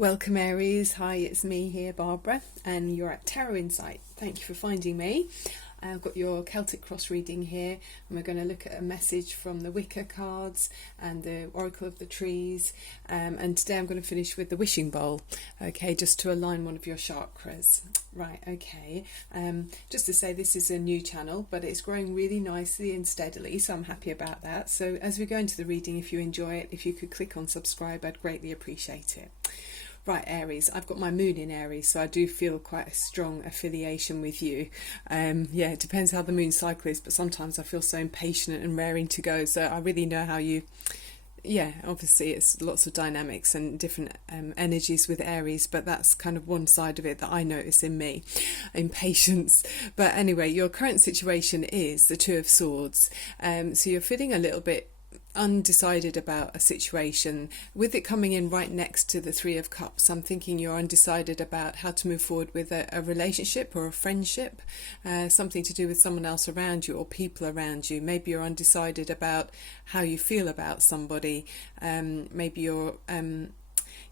Welcome Aries, hi, it's me here, Barbara, and you're at Tarot Insight. Thank you for finding me. I've got your Celtic cross reading here, and we're going to look at a message from the Wicker cards and the Oracle of the Trees, and today I'm going to finish with the Wishing Bowl, okay, just to align one of your chakras. Right, okay, just to say this is a new channel, but it's growing really nicely and steadily, so I'm happy about that. So as we go into the reading, if you enjoy it, if you could click on subscribe, I'd greatly appreciate it. Right, Aries, I've got my moon in Aries, so I do feel quite a strong affiliation with you. Yeah, it depends how the moon cycle is, but sometimes I feel so impatient and raring to go, so I really know how you... Yeah, obviously it's lots of dynamics and different energies with Aries, but that's kind of one side of it that I notice in me, impatience. But anyway, your current situation is the Two of Swords, so you're feeling a little bit undecided about a situation, with it coming in right next to the Three of Cups. I'm thinking you're undecided about how to move forward with a relationship or a friendship, something to do with someone else around you or people around you. Maybe you're undecided about how you feel about somebody. Maybe you're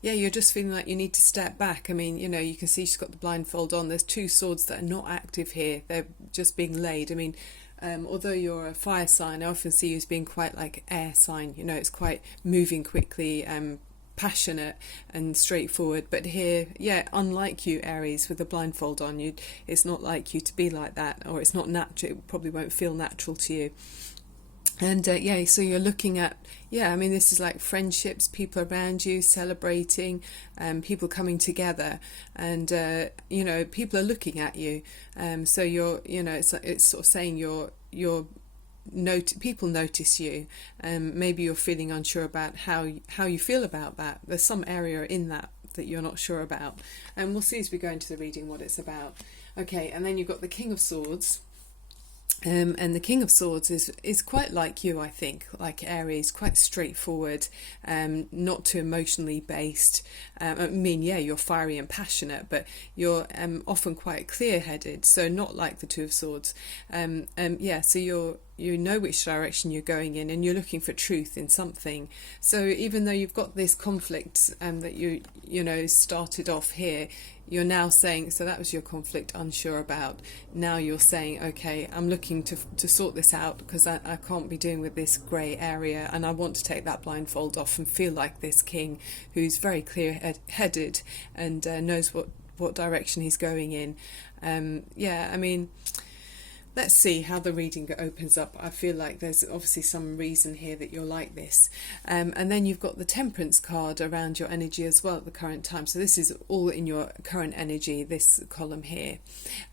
yeah, you're just feeling like you need to step back. I mean, you know, you can see she's got the blindfold on. There's two swords that are not active here. They're just being laid. I mean, although you're a fire sign, I often see you as being quite like air sign. You know, it's quite moving quickly, passionate and straightforward. But here, yeah, unlike you, Aries, with the blindfold on, it's not like you to be like that, or it's not natural. It probably won't feel natural to you. And yeah, so you're looking at, yeah, I mean, this is like friendships, people around you, celebrating, people coming together, and, you know, people are looking at you. So you're, you know, it's sort of saying people notice you. Maybe you're feeling unsure about how you feel about that. There's some area in that you're not sure about. And we'll see as we go into the reading what it's about. Okay, and then you've got the King of Swords. And the King of Swords is quite like you, I think, like Aries, quite straightforward, not too emotionally based. I mean, yeah, you're fiery and passionate, but you're often quite clear-headed, so not like the Two of Swords. Yeah, so you know which direction you're going in, and you're looking for truth in something. So even though you've got this conflict that you know started off here, you're now saying, so that was your conflict, unsure about. Now you're saying, okay, I'm looking to sort this out, because I can't be doing with this grey area, and I want to take that blindfold off and feel like this king who's very clear-headed and knows what direction he's going in. Yeah, I mean, let's see how the reading opens up. I feel like there's obviously some reason here that you're like this. And then you've got the Temperance card around your energy as well at the current time. So this is all in your current energy, this column here.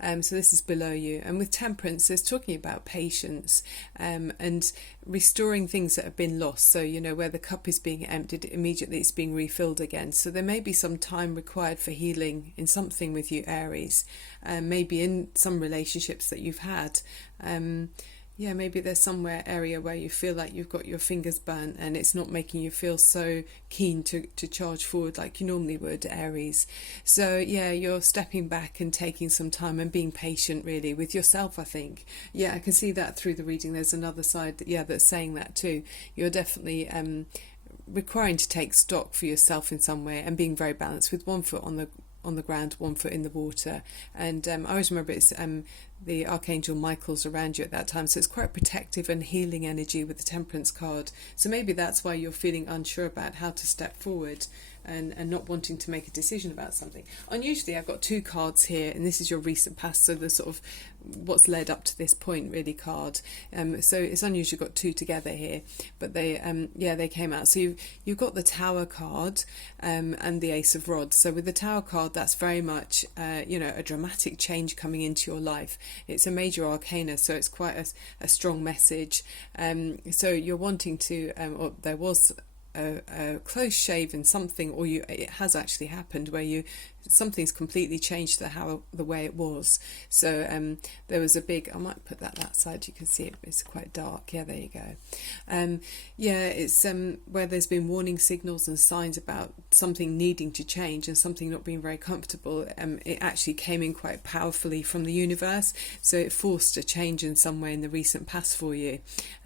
So this is below you. And with Temperance, there's talking about patience and restoring things that have been lost. So, you know, where the cup is being emptied, immediately it's being refilled again. So there may be some time required for healing in something with you, Aries. Maybe in some relationships that you've had. Yeah, maybe there's area where you feel like you've got your fingers burnt and it's not making you feel so keen to charge forward like you normally would, Aries. So yeah, you're stepping back and taking some time and being patient really with yourself, I think. Yeah, I can see that through the reading. There's another side that's saying that too. You're definitely requiring to take stock for yourself in some way and being very balanced with one foot on the ground, one foot in the water. And I always remember it's the Archangel Michael's around you at that time, so it's quite protective and healing energy with the Temperance card. So maybe that's why you're feeling unsure about how to step forward and not wanting to make a decision about something. Unusually, I've got two cards here, and this is your recent past, so the sort of what's led up to this point really card. So it's unusual you've got two together here, but they came out. So you've got the Tower card and the Ace of Rods. So with the Tower card, that's very much you know, a dramatic change coming into your life. It's a major arcana, so it's quite a strong message. So you're wanting to, or there was a close shave in something, or it has actually happened where something's completely changed the way it was. So there was a big, I might put that side, you can see it's quite dark. Yeah, there you go. Yeah, it's where there's been warning signals and signs about something needing to change and something not being very comfortable. It actually came in quite powerfully from the universe, so it forced a change in some way in the recent past for you.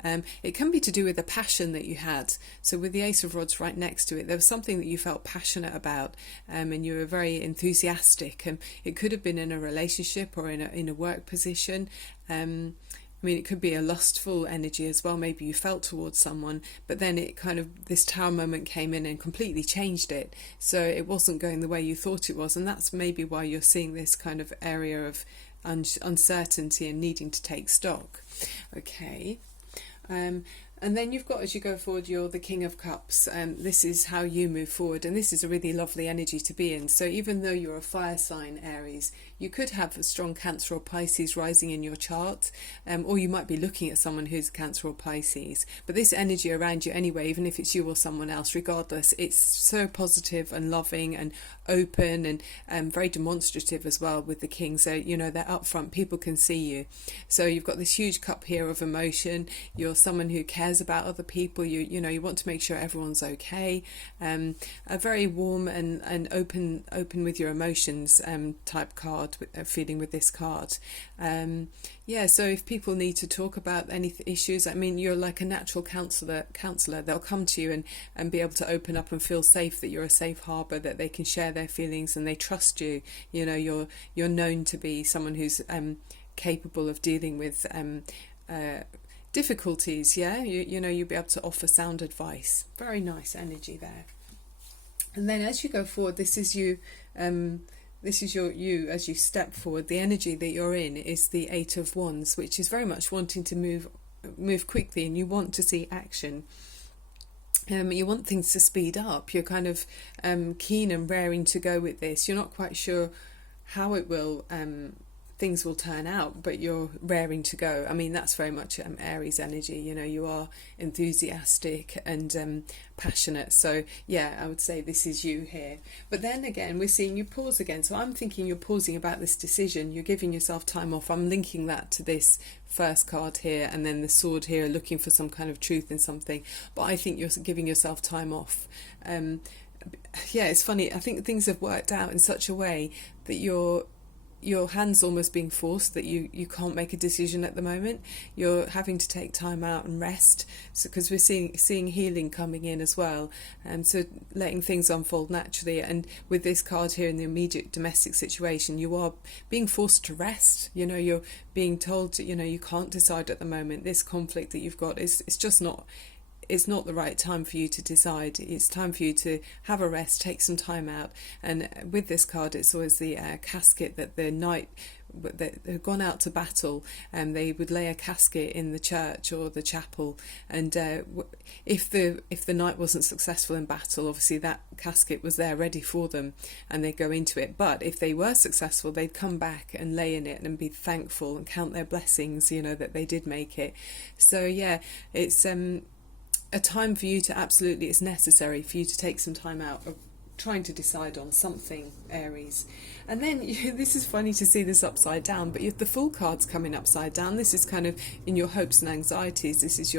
It can be to do with a passion that you had. So with the Ace Ace of Rods right next to it. There was something that you felt passionate about, and you were very enthusiastic. It could have been in a relationship or in a work position. I mean, it could be a lustful energy as well. Maybe you felt towards someone, but then it kind of, this Tower moment came in and completely changed it. So it wasn't going the way you thought it was. And that's maybe why you're seeing this kind of area of uncertainty and needing to take stock. Okay. And then you've got, as you go forward, you're the King of Cups. This is how you move forward, and this is a really lovely energy to be in. So even though you're a fire sign, Aries, you could have a strong Cancer or Pisces rising in your chart, or you might be looking at someone who's Cancer or Pisces. But this energy around you anyway, even if it's you or someone else, regardless, it's so positive and loving and open and very demonstrative as well with the King. So, you know, they're up front, people can see you. So you've got this huge cup here of emotion. You're someone who cares about other people. You know, you want to make sure everyone's okay. A very warm and open with your emotions type card, feeling with this card. Yeah, so if people need to talk about any issues, I mean, you're like a natural counsellor. They'll come to you and be able to open up and feel safe, that you're a safe harbour, that they can share their feelings and they trust you. You know, you're known to be someone who's capable of dealing with difficulties. Yeah, you know, you'll be able to offer sound advice. Very nice energy there. And then as you go forward, this is you. This is you as you step forward. The energy that you're in is the Eight of Wands, which is very much wanting to move quickly, and you want to see action. You want things to speed up. You're kind of keen and raring to go with this. You're not quite sure how it will things will turn out, but you're raring to go. I mean, that's very much Aries energy. You know, you are enthusiastic and passionate. So yeah, I would say this is you here. But then again, we're seeing you pause again. So I'm thinking you're pausing about this decision. You're giving yourself time off. I'm linking that to this first card here, and then the sword here, looking for some kind of truth in something. But I think you're giving yourself time off. Yeah, it's funny. I think things have worked out in such a way that your hand's almost being forced, that you can't make a decision at the moment. You're having to take time out and rest, because we're seeing healing coming in as well, so letting things unfold naturally. And with this card here in the immediate domestic situation, you are being forced to rest. You know, you're being told, you know, you can't decide at the moment. This conflict that you've got is just not, it's not the right time for you to decide. It's time for you to have a rest, take some time out. And with this card, it's always the casket that the knight that had gone out to battle, and they would lay a casket in the church or the chapel. And if the knight wasn't successful in battle, obviously that casket was there ready for them, and they'd go into it. But if they were successful, they'd come back and lay in it and be thankful and count their blessings, you know, that they did make it. So yeah, it's a time for you to absolutely, it's necessary for you to take some time out of trying to decide on something, Aries. And then this is funny to see this upside down, but if the Fool card's coming upside down, this is kind of in your hopes and anxieties. This is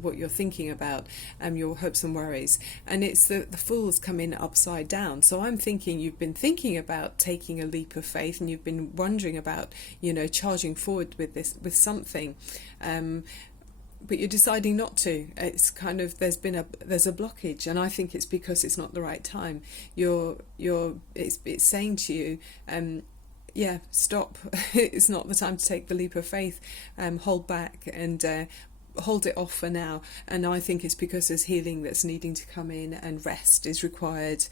what you're thinking about, your hopes and worries. And it's the Fool's coming upside down. So I'm thinking you've been thinking about taking a leap of faith, and you've been wondering about, you know, charging forward with this, with something. But you're deciding not to. It's kind of, there's a blockage, and I think it's because it's not the right time. It's saying to you, yeah, stop. It's not the time to take the leap of faith. Hold back and hold it off for now. And I think it's because there's healing that's needing to come in, and rest is required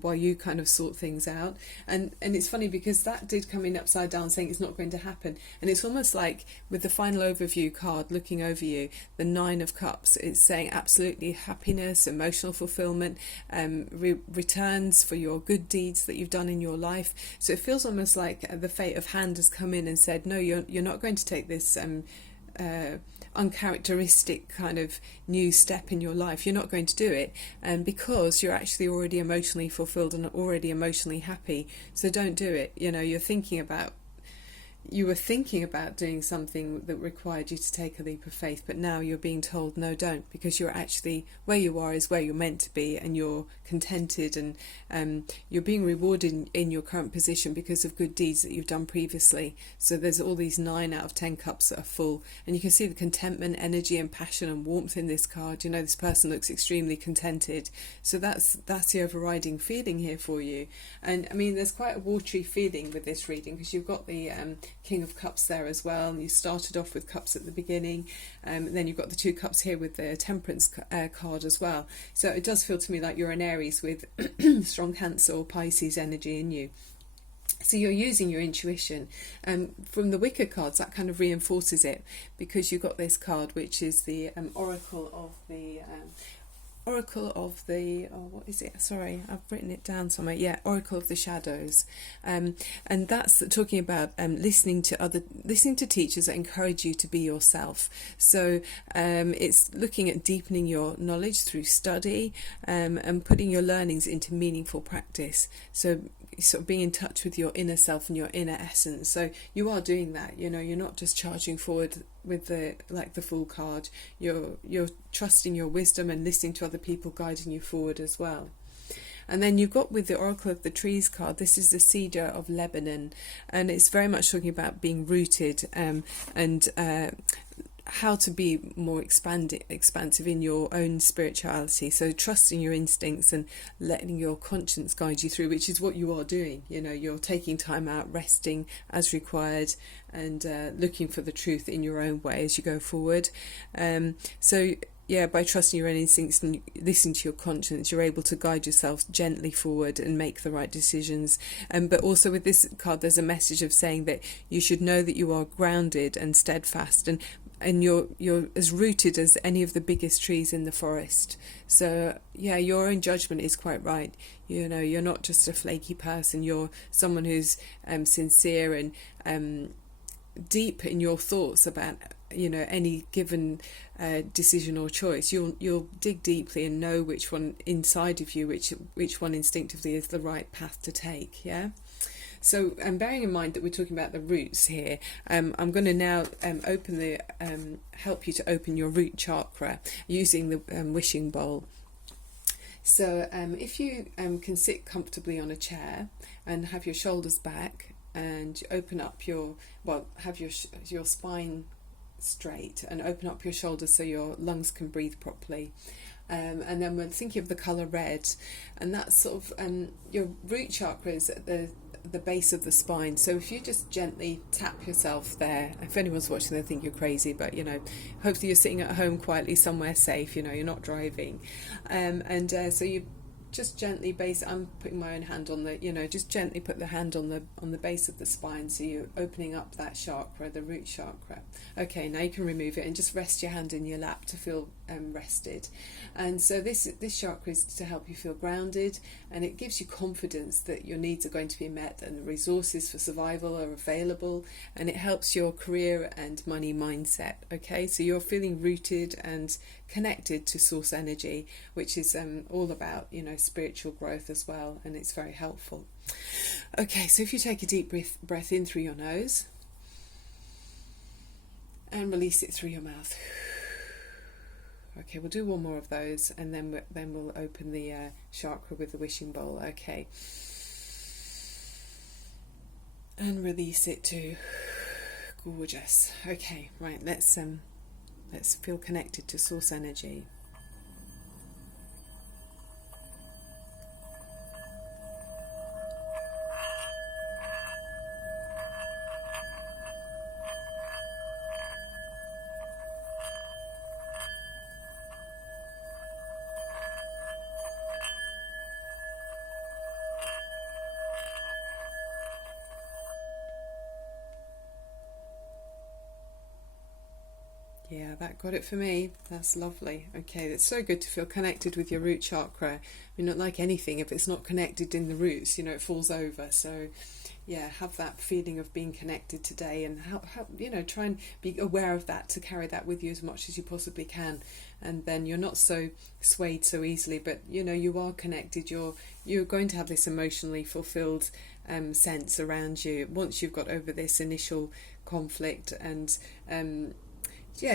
while you kind of sort things out. And it's funny because that did come in upside down, saying it's not going to happen. And it's almost like with the final overview card looking over you, the Nine of Cups, it's saying absolutely happiness, emotional fulfillment, returns for your good deeds that you've done in your life. So it feels almost like the fate of hand has come in and said, no, you're not going to take this uncharacteristic kind of new step in your life. You're not going to do it, and because you're actually already emotionally fulfilled and already emotionally happy. So don't do it. You know, you're thinking about you were thinking about doing something that required you to take a leap of faith, but now you're being told no, don't, because you're actually where you are is where you're meant to be, and you're contented, and you're being rewarded in your current position because of good deeds that you've done previously. So there's all these 9 out of 10 cups that are full, and you can see the contentment, energy and passion and warmth in this card. You know, this person looks extremely contented, so that's the overriding feeling here for you. And I mean, there's quite a watery feeling with this reading, because you've got the King of Cups there as well, and you started off with cups at the beginning, and then you've got the 2 cups here with the Temperance card as well. So it does feel to me like you're an Aries with strong Cancer or Pisces energy in you. So you're using your intuition. From the Wicker cards, that kind of reinforces it, because you've got this card which is the Oracle of the oh, what is it? Sorry, I've written it down somewhere. Yeah, Oracle of the Shadows, and that's talking about listening to teachers that encourage you to be yourself. So it's looking at deepening your knowledge through study, and putting your learnings into meaningful practice. So sort of being in touch with your inner self and your inner essence. So you are doing that. You know, you're not just charging forward with the Fool card. You're trusting your wisdom and listening to other people guiding you forward as well. And then you've got with the Oracle of the Trees card, this is the Cedar of Lebanon, and it's very much talking about being rooted, and how to be more expansive in your own spirituality. So trusting your instincts and letting your conscience guide you through, which is what you are doing. You know, you're taking time out, resting as required, and looking for the truth in your own way as you go forward. So yeah, by trusting your own instincts and listening to your conscience, you're able to guide yourself gently forward and make the right decisions. But also with this card, there's a message of saying that you should know that you are grounded and steadfast, and you're as rooted as any of the biggest trees in the forest. So yeah, your own judgment is quite right. You know, you're not just a flaky person. You're someone who's sincere and deep in your thoughts about, you know, any given decision or choice. You'll dig deeply and know which one inside of you, which one instinctively is the right path to take. Yeah. So, bearing in mind that we're talking about the roots here, I'm going to now help you to open your root chakra using the wishing bowl. So, if you can sit comfortably on a chair and have your shoulders back, and open up have your spine straight and open up your shoulders so your lungs can breathe properly. And then we're thinking of the colour red, and that's sort of your root chakra is at the base of the spine. So if you just gently tap yourself there, if anyone's watching they'll think you're crazy, but you know, hopefully you're sitting at home quietly somewhere safe, you know, you're not driving, so you just gently I'm putting my own hand on just gently put the hand on the base of the spine, so you're opening up that chakra, the root chakra. Okay, now you can remove it and just rest your hand in your lap to feel rested. And so this chakra is to help you feel grounded, and it gives you confidence that your needs are going to be met and the resources for survival are available, and it helps your career and money mindset. Okay, so you're feeling rooted and connected to source energy, which is all about, you know, spiritual growth as well, and it's very helpful. Okay, so if you take a deep breath in through your nose and release it through your mouth. Okay, we'll do one more of those, and then we'll open the chakra with the wishing bowl. Okay, and release it too. Gorgeous. Okay, right. Let's feel connected to source energy. Yeah, that got it for me. That's lovely. Okay, it's so good to feel connected with your root chakra. I mean, not like anything, if it's not connected in the roots, you know, it falls over. So have that feeling of being connected today, and how try and be aware of that, to carry that with you as much as you possibly can. And then you're not so swayed so easily, but you are connected. You're going to have this emotionally fulfilled sense around you once you've got over this initial conflict, and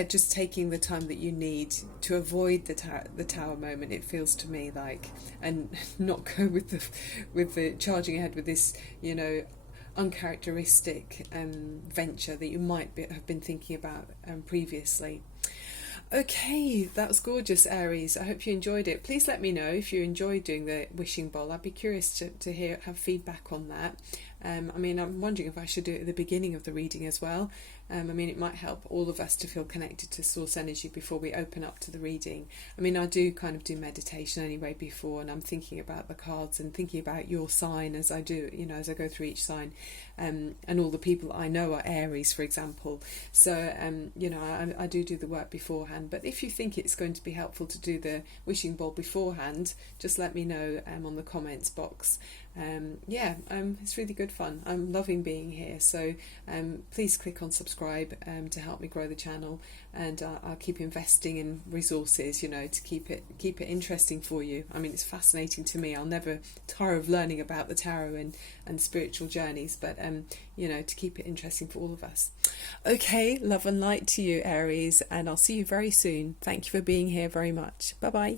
just taking the time that you need to avoid the tower moment, it feels to me like, and not go with the charging ahead with this uncharacteristic venture that you might have been thinking about previously. Okay, that was gorgeous, Aries. I hope you enjoyed it. Please let me know if you enjoyed doing the wishing bowl. I'd be curious to have feedback on that. I'm wondering if I should do it at the beginning of the reading as well. It might help all of us to feel connected to source energy before we open up to the reading. I do kind of do meditation anyway before, and I'm thinking about the cards and thinking about your sign as I do, as I go through each sign. And all the people I know are Aries, for example. So, I do the work beforehand. But if you think it's going to be helpful to do the wishing bowl beforehand, just let me know on the comments box. It's really good fun. I'm loving being here. So please click on subscribe to help me grow the channel, and I'll keep investing in resources, to keep it interesting for you. It's fascinating to me. I'll never tire of learning about the tarot and spiritual journeys, but to keep it interesting for all of us. Okay, love and light to you, Aries, and I'll see you very soon. Thank you for being here very much. Bye bye.